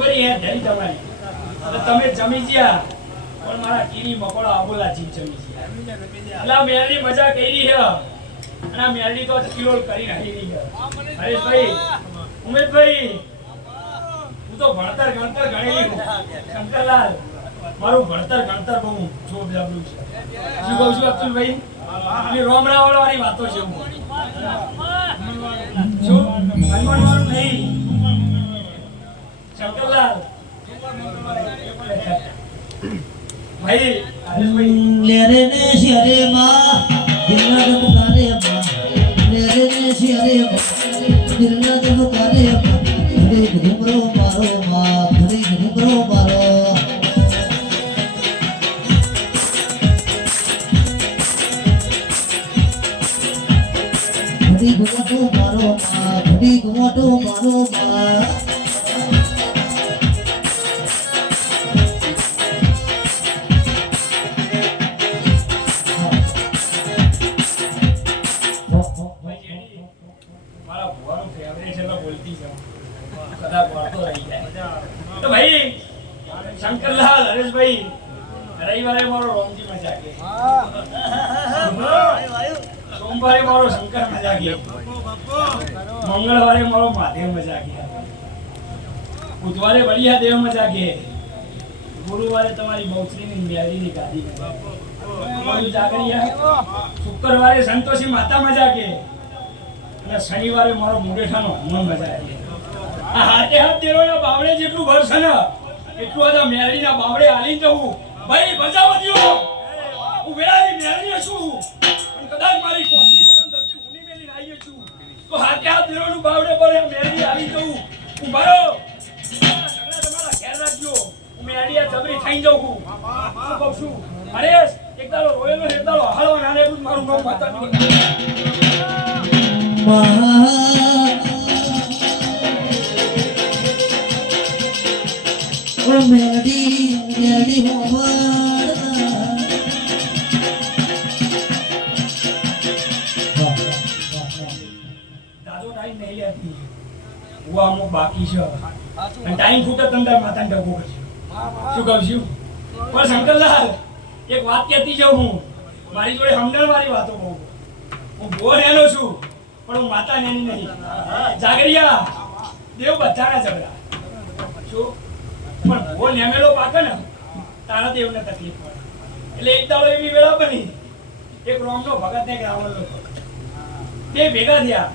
કરી હે ધરી તમારી એટલે તમે જમી ગયા પણ મારા કીરી મકોડા આબોલા જીવ જમી ગયા એટલે મેરડી મજા કરી હે અને મેરડી તો કિલોલ કરી નાખી રહી હે હરેશભાઈ ઉમેશભાઈ હું તો ભણતર ગણેલી હું શંકરલાલ મારું ભણતર બહુ જોબ જાબલું છે શું કહું છું અબ્દુલભાઈ અને રોમરાવાળો વાળી વાતો છે હું શું હનુમાન વાળું નહીં શંકરલાલ ભાઈ લેરે ને શિરે માં દિલના દમ કરે માં લેરે ને શિરે માં દિલના દમ કરે માં ઘરે ઘુમરો મારો માં ઘરે ઘુમરો મારો ઘડી ઘુમટો મારો માં ઘડી ઘુમટો મારો માં તો ભાઈ શંકરલાલ હરેશભાઈ રવિવારે મારો રોમજી મજા કે સોમવારે મારો શંકર મજા કે મંગળવારે મારો મહાદેવ મજા કે બુધવારે બળિયા દેવ મજા કે ગુરુવારે તમારી બહુચરીની મેળીની ગાદી જાગરિયા શુક્રવારે સંતોષી માતા મજા કે અને શનિવારે મારો મુંડેઠાનો હનુમાન મજા કે આ હાથે હાથ દેરોના બાવળે જેટલું વર્ષ છે ને એટલું આ મેરડીના બાવળે હાલી જવું ભાઈ બચાવજો હું વેળાની મેરડી છું અને કદાચ મારી કોસની ધરમ ધરતી હુની મેલી આવી છું તો હાથે હાથ દેરોનું બાવળે બોલે મેરડી હાલી જવું હું મારો સગડા તમારા ઘેર રાખજો હું મેરડી આ જબરી થઈ જાઉં હું શું કહું છું હરેશ એક દાડો રોયેલો એક દાડો હાલો નાને એવું મારું નામ માતા ઓ મેલડી હોવડ દાદો ટાઈમ નહીં લેતી હું અમુક બાકી છે અને ટાઈમ ખૂટે તંદર માતાને ડગો કરશે શું કહું છું પણ શંકરલાલ એક વાત કહેતી જાઉં હું મારી જોડે હમણાં મારી વાતો કહું હું બહુ નેનો છું પણ હું માતા નેની નહીં જાગરિયા દેવ બધાના ઝઘડા શું પણ બહુ નેમેલો પાકે ને તારા દેવને તકલીફ પડે એટલે એક દાડો એવી વેળા બની એક રોમનો ભગત ને એક રાવણનો ભગત બે ભેગા થયા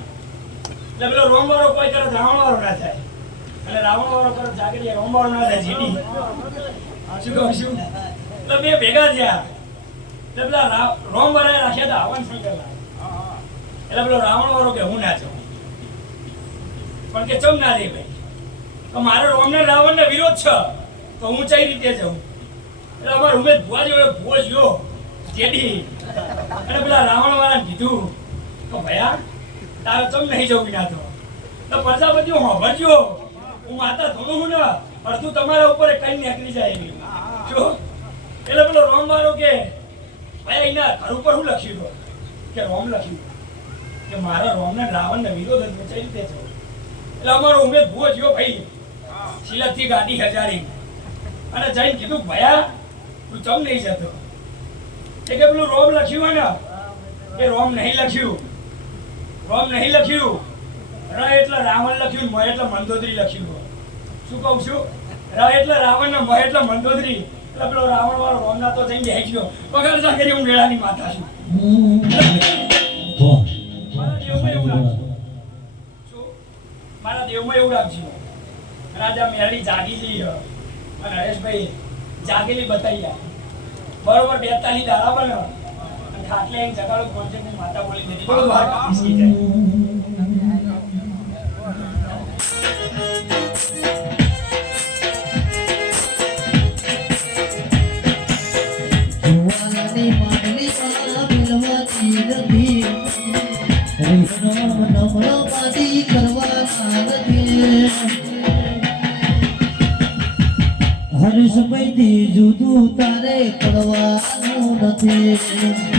એટલે પેલો રોમ વાળો કોઈ તરફ રાવણ વાળો ના થાય અને રાવણ વાળો તરફ જાગરિયા રોમ વાળો ના થાય જીની શું કહું છું એટલે બે ભેગા થયા એટલે પેલા રોમ વાળાએ રાખ્યા હતા હવન શંકરલાલ એટલે પેલો રાવણ વાળો કે હું ના જાઉં પણ કે ચમ ના દે ભાઈ તો મારો રોમને રાવણને વિરોધ છે તો હું કઈ રીતે જાઉં એટલે અમાર ઉમેદ ભુવા જેવો ભુવો જ્યો જેડી અને પેલા રાવણ વાળાને કીધું તો ભયા તારે ચમ નહીં જવું વિના તો પ્રજાપતિઓ હોભરજો હું માતા થોડું હું ને અડધું તમારા ઉપર કઈ નીકળી જાય એવી જો એટલે પેલો રોમ વાળો કે ભાઈ એના ઘર ઉપર શું લખ્યું કે રોમ લખ્યું કે મારા રોમને રાવણને વિરોધ જ કઈ રીતે છે એટલે અમારો ઉમેદ ભુવો જ્યો ભાઈ સિલકથી ગાડી હજારી અને જઈને કીધું ભયા તું ચમ નહીં જતો એ કે પેલું રોમ લખ્યું હોય ને એ રોમ નહીં લખ્યું ર એટલે રાવણ લખ્યું મ એટલે મંદોદરી લખ્યું શું કહું છું ર એટલે રાવણ ને મ એટલે મંદોદરી એટલે પેલો રાવણ વાળો રોમના તો જઈને બેસી ગયો પગાર જા કરી હું વેળાની માતા છું મારા દેવમાં એવું રાખજો રાજા મેરડી જાગી જઈ અને હરેશભાઈ જાગેલી બતાવી બરોબર 42 દાડા બને અને ખાટલે એક જગાડો પહોંચે માતા બોલી દીધી બરોબર બહાર કાપી જાય હરીશભાઈથી જુદું તારે પડવાનું નથી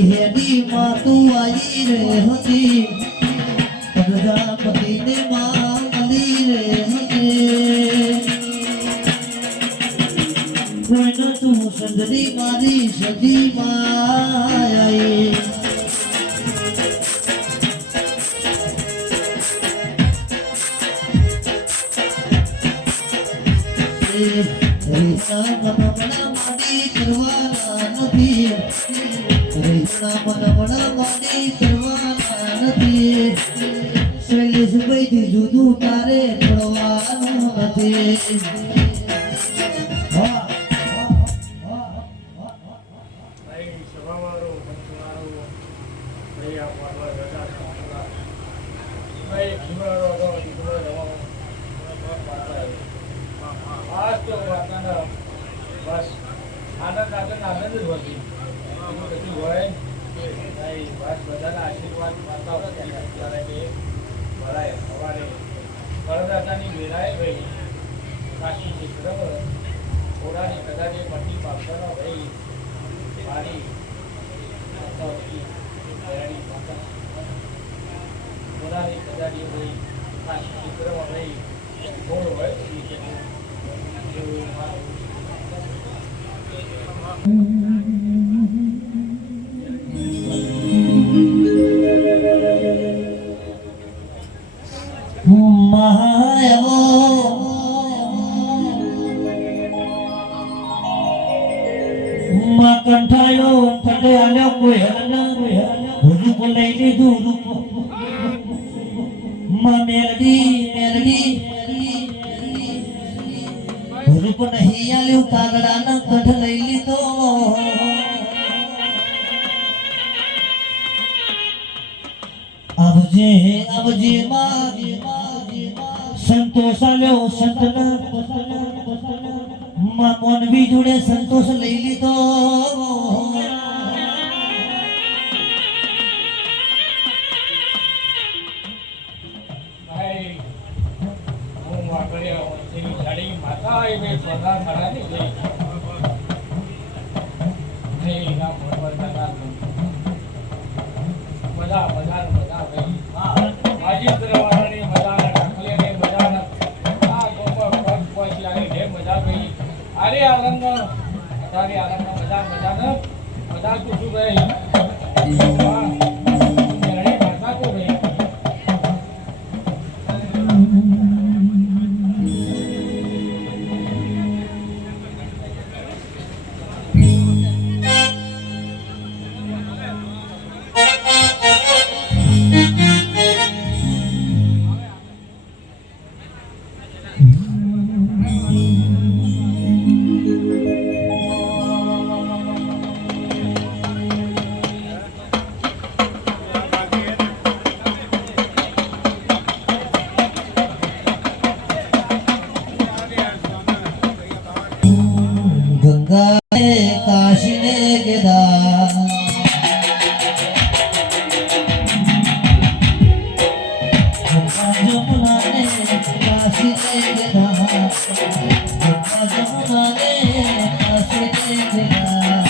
હેડી હેડી માં તું આવી રે હતી પ્રજાપતિને માં મળી રે હતી કોઈનો તું સંજરી મારી સજી માં આવી હરિના મનમણા માડી કરવાના નથી હરિના મનમણા માડી કરવાના નથી શૈલેષભાઈથી જુદું તારે પડવાનું નથી ભાઈ સભાવાળો પંચવાળો ભાઈ આ પાડવા રજા સાંભળવા ભાઈ ખીમાડો હતો દીકરો રવાઓ આજ તો વાતાના બસ આનંદ જ હોતી બીજું કશું હોય ભાઈ બસ બધાના આશીર્વાદ માતા હોય ત્યારે કે ભરાય સવારે કરદાતાની વેરાય ભાઈ કાશી છે બરાબર ઘોડાની કદાચે મટી પાકવાનો ભાઈ પાણી ઘોડાની કદાચે ભાઈ કાશી ચિત્રમાં ભાઈ ઘોડો હોય એવું મારું કંઠાયો ફટે આલ્યો કોઈ હરના હુજુ કો લઈ લીધું માં મેલડી હુજુ કો નહીં આલ્યું કાગડાના કંઠ લઈ લીધો આવજે માં સંતોષ આલ્યો સંતના માં મોનવી જોડે સંતોષ લઈ લીધો ભાઈ હું વાગડ્યા વંશીની જાડી માતા એ બે સ્વધા ખરાની ગઈ નહીં ના ભગવાન બધા ભાઈ હાજી કરવાની મજાના ઢાકલીની મજાના આ ગોપર પગ પહોંચ્યાની જે મજા ગઈ અરે આનંદ અઢારી આનંદ મજાના બધા કુશું ભાઈ મેરડી માતા કો ભાઈ ગંગાએ કાશીને ગેદા જમુનાને કાશીને ગેદા જમુનાને કાશીને ગેદા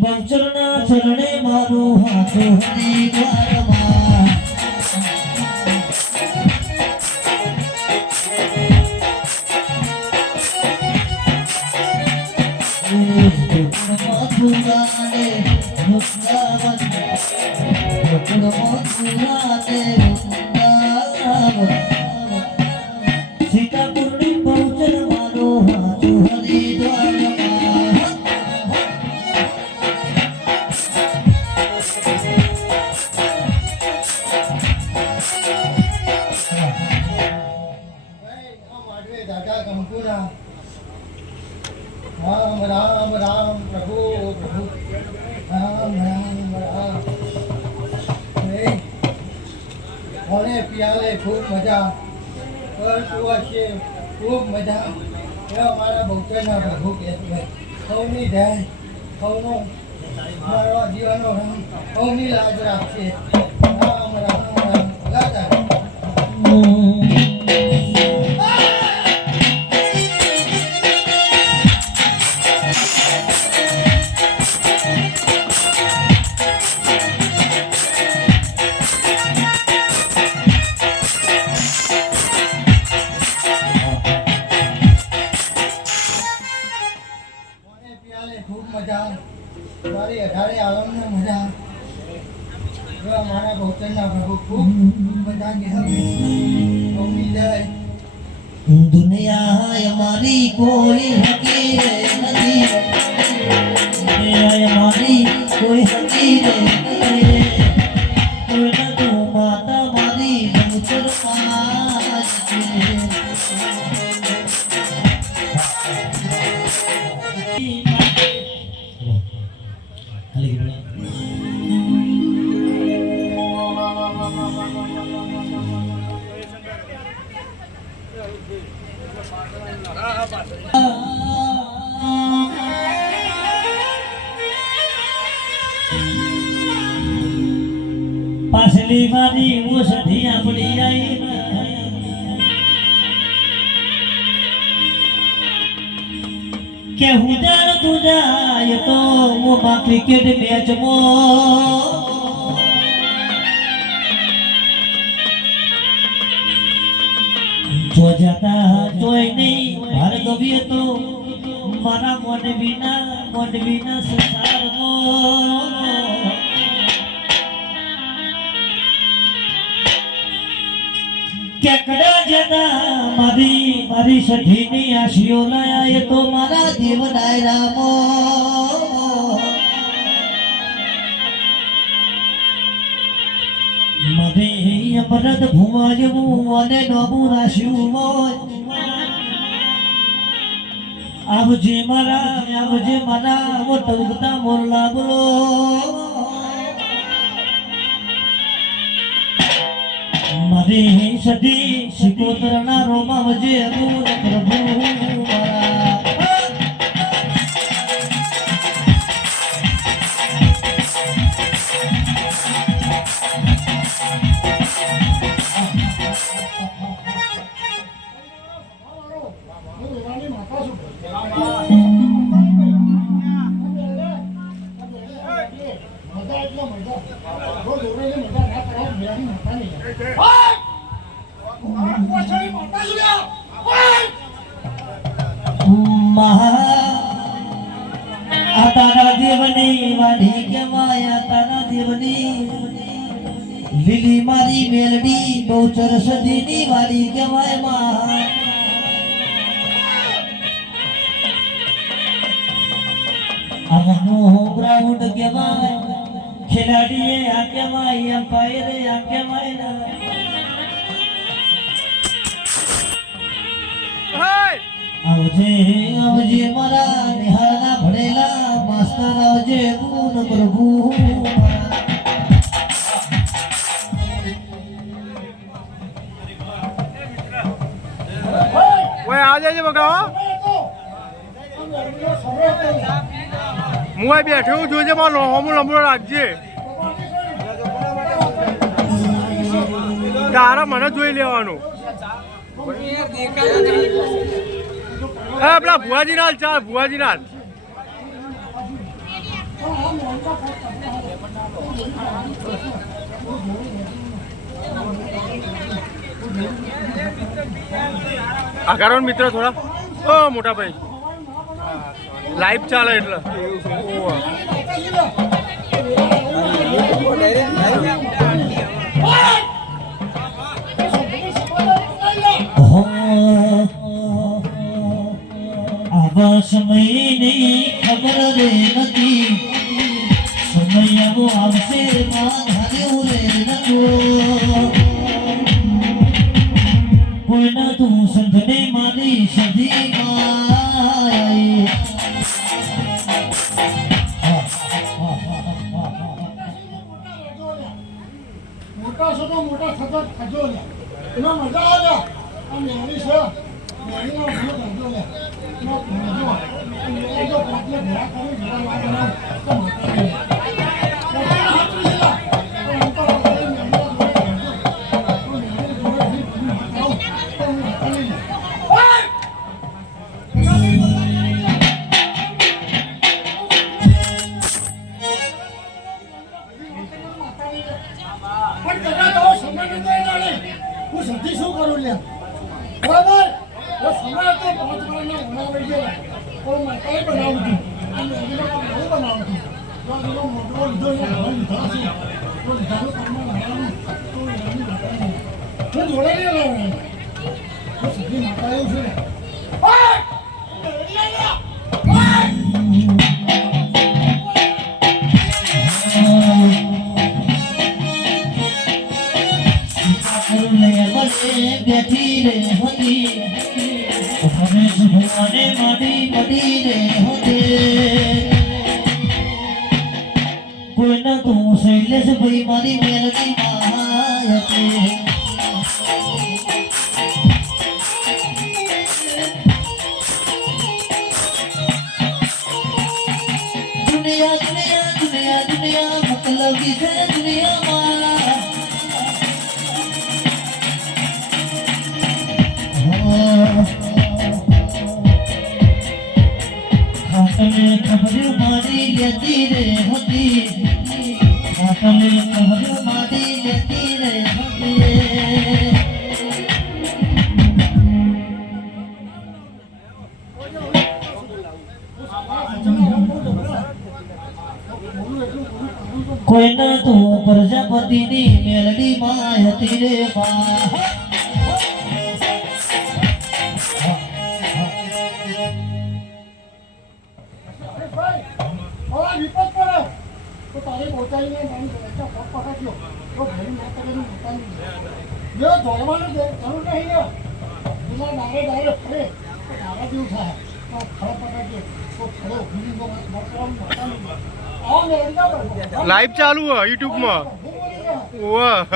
બહુચરના ચરણે મારું હાથો હરિદ્વારમાં સીતાપુરની પહોંચન મારો હાથો હરિદ્વારમાં દાદા કંકુના રામ રામ રામ પ્રભુ પ્રભુ રામ રામ રામ મને પિયાલે ખૂબ મજા કરતું હશે ખૂબ મજા એવા મારા બહુચરના પ્રભુ કહેતું સૌની જય સૌનો મારો જીવનનો રામ સૌની લાજ રાખશે રામ રામ રામ ગાતા ખૂબ મજા મારી 18 આલમને મજા એવા મારા બહુચરના પ્રભુ ખૂબ મજા કે સૌની જય દુનિયા અમારી કોઈ હકીરે નથી દુનિયા અમારી કોઈ હકીરે નથી કોઈ ન તું માતા મારી બહુચર પાછલી મારી ઓસધી આપણી આઈ કે હું જાણ તું જાય તો મોમાં ક્રિકેટ મેચમાં જો જતા જોઈ નહીં ભાર્ગવીએ તો મારા મોનવીના સંસારમાં કેકડા જતા મારી સઠીની આશીઓ લાયા એ તો મારા દેવ ડાયરામો મને અમરદ ભુવા જેવું અને નોબું રાશ્યું હોય આવજે મારા વો ટવકતા મોરલા બોલો મારી સદી શિકોતરના રોમા વજે અબૂર પ્રભુ મારા તારા દેવની વાડી કેવાય તારા દેવની લીલી મારી મેલડી બહુચર સદીની વાડી કેવાય માં આમનો ગ્રાઉન્ડ કેવાય ખેલાડીએ આ કેવાય એમ્પાયર આ કેવાય આવજે મારા નિહાળના ભણેલા માસ્ટર આવજે ગુણ પ્રભુ ઓય આ જજે બગા હું બેઠો જોજે મારો હોમું લંબો રાખજે તારા મને જોઈ લેવાનું પેલા ભુવાજી નાલ ચાલ ભુવાજી નાલ આ કારણ મિત્ર થોડા ઓ મોટા ભાઈ લાઈવ ચાલે એટલે આવા સમયની ખબર રે નથી સમય આવો આવશે ધાર્યું રે નતો કોઈના તું સંધને મારી સધી માય મોટા છો તો મોટા થતા થજો ને એમાં મજા આવે આ મેરી છે મેરીનો ભૂલ કરજો ને એનો ભૂલજો એ જો પોતને ભેળા કરી ભેળા લાગે તો મોટા નહીં હું સધી શું કરું લે બરાબર સમય તો 5 વર્ષનો બનાવી ગયેલા તો માતાએ બનાવ્યું હતું બેઠી રે હતી હવે ભગવાને માડી મડી રે હતી કોઈ ના તું શૈલેષ ભાઈ મારી મેલડી માં હતી દુનિયા દુનિયા દુનિયા દુનિયા મતલબ છે દુનિયામાં ખાતને ખબર મારી લેતી રે હતી ખાતને ખબર મારી લેતી રે હતી કોઈના તું પ્રજાપતિની મેલડી માં હતી રે માં લાઈવ ચાલુ હે યુટ્યુબ માં વાહ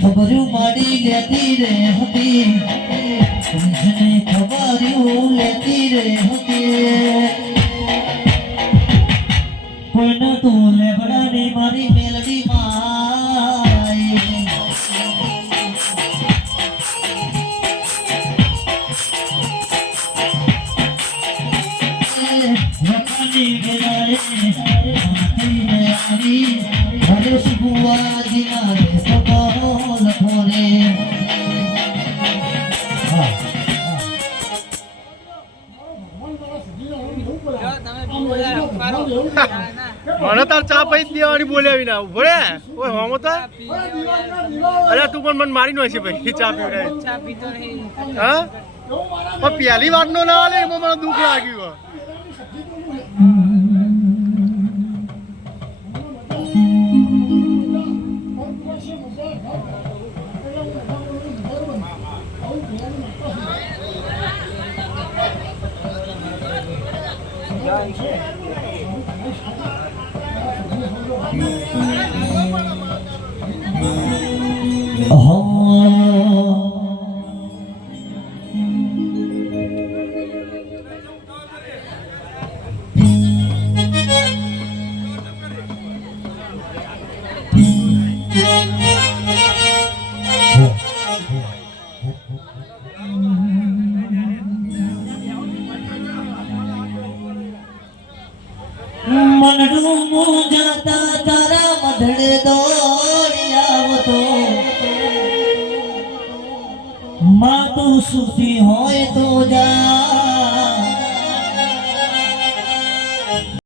ખબર માડી લેતી રે હતી ખબર લેતી રે હતી કોઈનો તું લેબડા ને મારી મેલડી માં વખાની ગેરાએ માથઈ ને આરી હરે સુબુઆ જીના રે સબારો લખોરે મને તાર ચા પૈ દેવાની બોલ્યા વિના ભોળે ઓય હોમો તો અરે તું પણ મને મારી નો છે ભાઈ ચા પીવડાય હા પણ પહેલી વાર નો ના આલે એમાં મને દુઃખ લાગ્યું મનડું મૂંઝાતા તારા મઢડે દોડી આવતો માં તું સુતી હોય તો